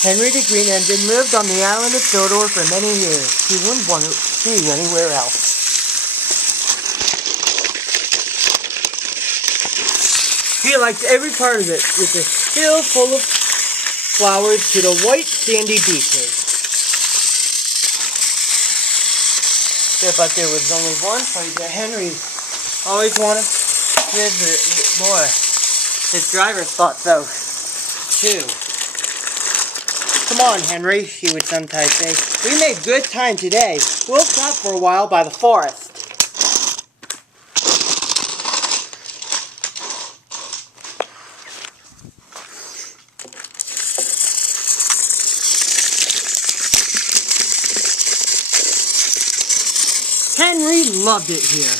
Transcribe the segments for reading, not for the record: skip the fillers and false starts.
Henry the Green Engine lived on the island of Sodor for many years. He wouldn't want to be anywhere else. He liked every part of it, with the hill full of flowers to the white sandy beaches. But there was only one place that Henry always wanted to visit more. His driver thought so, too. Come on, Henry, he would sometimes say. We made good time today. We'll stop for a while by the forest. Henry loved it here.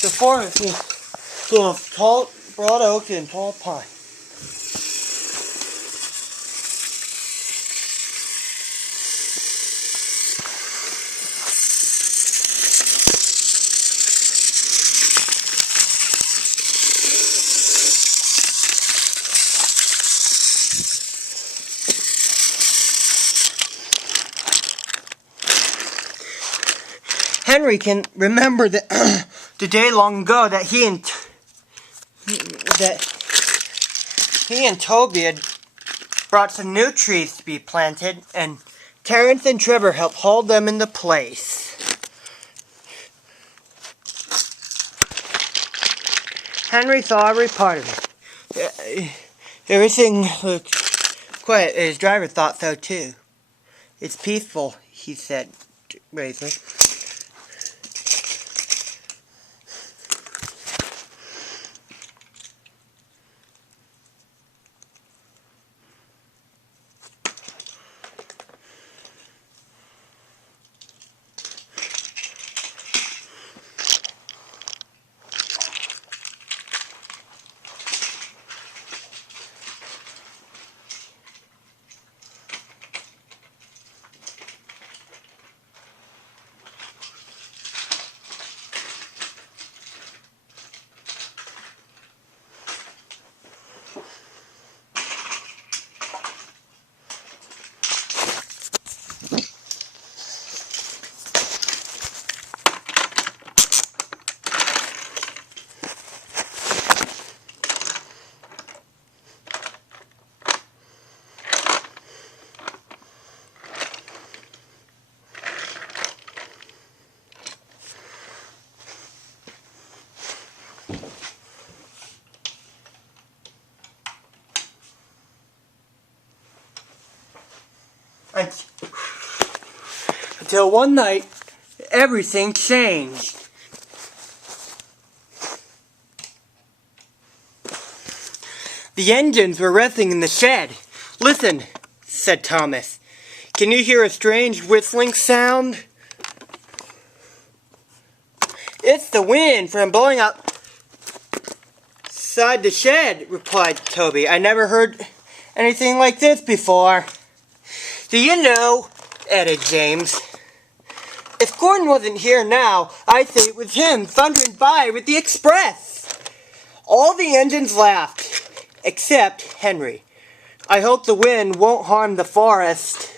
The forest was full of tall, broad oaks and tall pines. Henry can remember the day long ago that he and Toby had brought some new trees to be planted, and Terrence and Trevor helped hold them into place. Henry saw every part of it. Everything looked quiet. His driver thought so too. It's peaceful, he said gravely. Until one night, everything changed. The engines were resting in the shed. Listen, said Thomas. Can you hear a strange whistling sound? It's the wind from blowing outside the shed, replied Toby. I never heard anything like this before. Do you know, added James, if Gordon wasn't here now, I'd say it was him thundering by with the express. All the engines laughed, except Henry. I hope the wind won't harm the forest.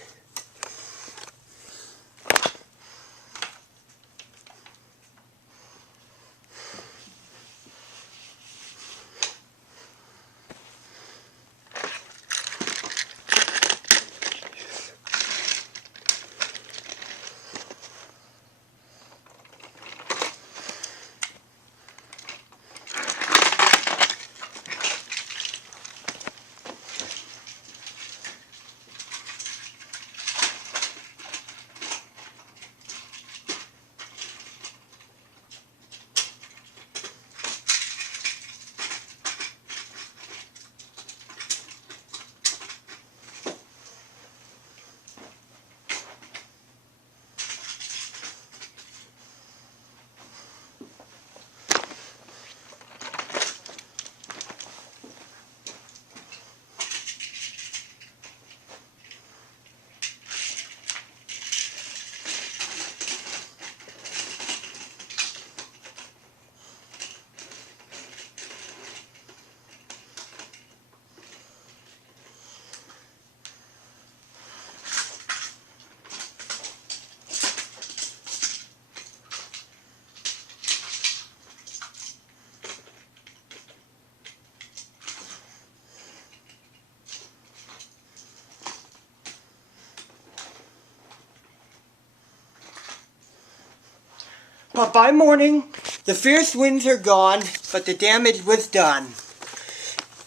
But by morning, the fierce winds are gone, but the damage was done.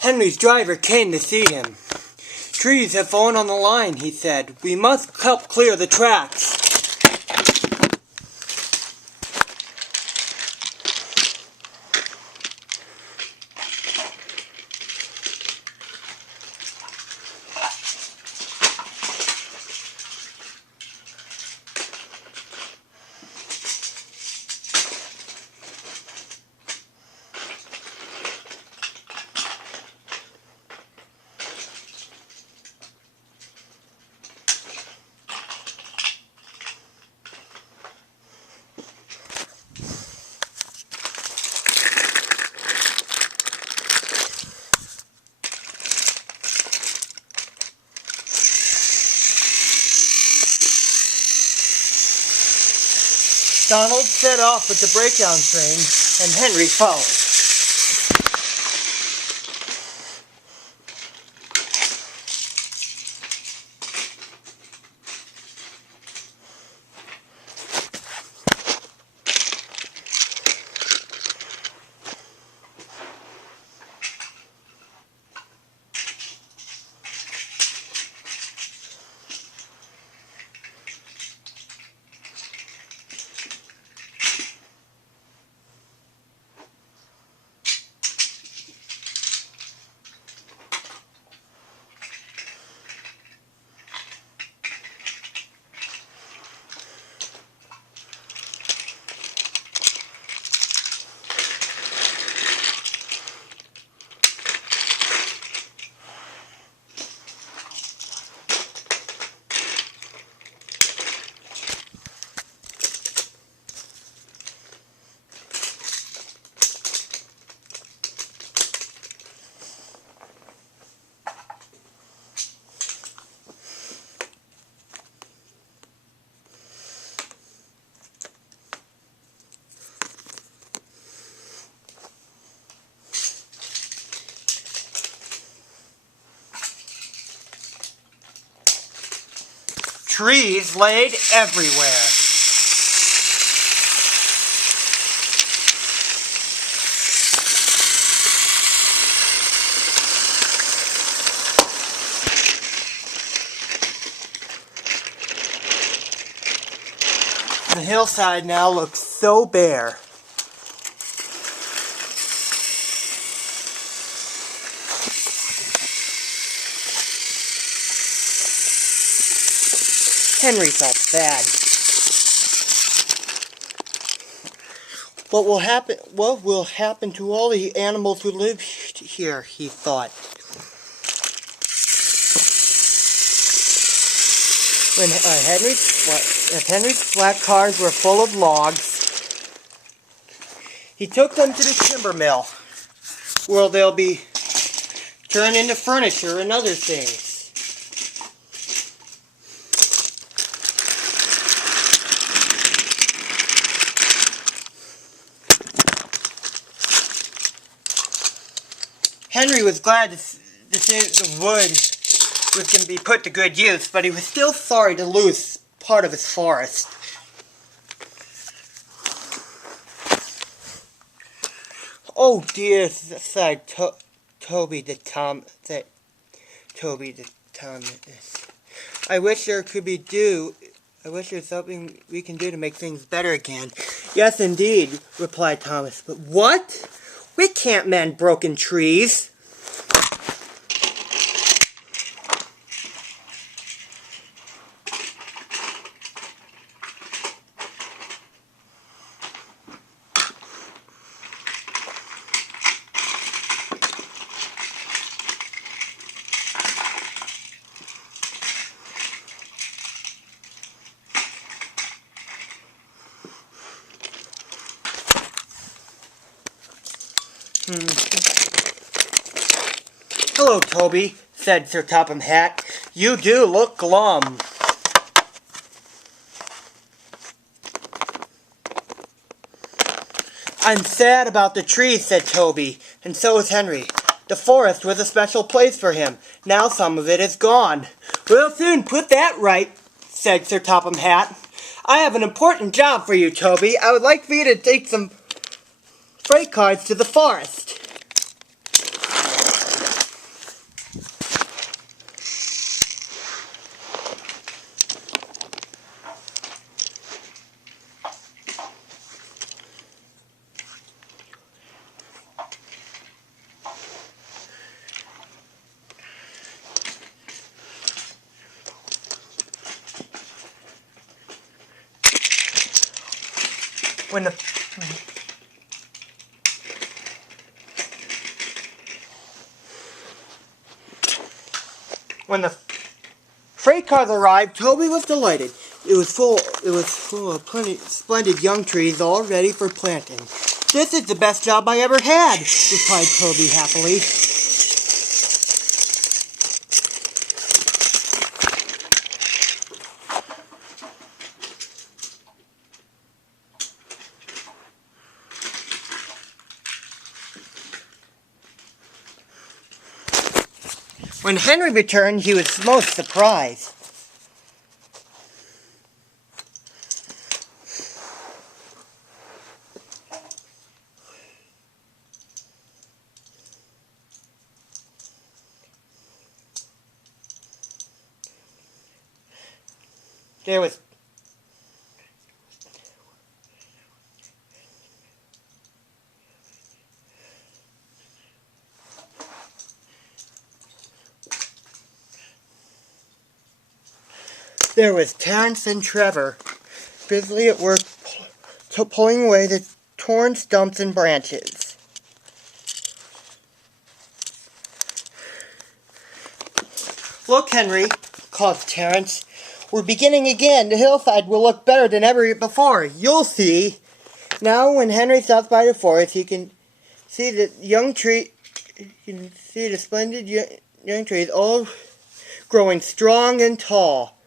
Henry's driver came to see him. Trees have fallen on the line, he said. We must help clear the tracks. Donald set off with the breakdown train, and Henry followed. Trees laid everywhere. The hillside now looks so bare. Henry felt sad. What will happen to all the animals who live here, he thought. If Henry's flat cars were full of logs, he took them to the timber mill, where they'll be turned into furniture and other things. Henry was glad to see the wood was going to be put to good use, but he was still sorry to lose part of his forest. Oh dear, sighed Toby the Tom. I wish there was something we can do to make things better again. Yes, indeed, replied Thomas. But what? We can't mend broken trees. Hello, Toby, said Sir Topham Hatt. You do look glum. I'm sad about the trees, said Toby, and so is Henry. The forest was a special place for him. Now some of it is gone. We'll soon put that right, said Sir Topham Hatt. I have an important job for you, Toby. I would like for you to take some freight cars to the forest. When the freight cars arrived, Toby was delighted. It was full of plenty splendid young trees all ready for planting. This is the best job I ever had, replied Toby happily. When Henry returned, he was most surprised. There was Terence and Trevor, busily at work pulling away the torn stumps and branches. Look, Henry, called Terence. We're beginning again. The hillside will look better than ever before. You'll see. Now, when Henry stops by the forest, he can see the splendid young trees all growing strong and tall.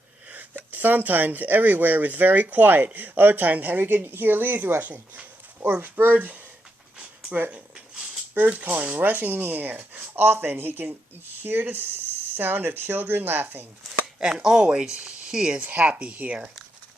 Sometimes everywhere was very quiet. Other times Henry could hear leaves rushing or birds calling, rushing in the air. Often he can hear the sound of children laughing. And always he is happy here.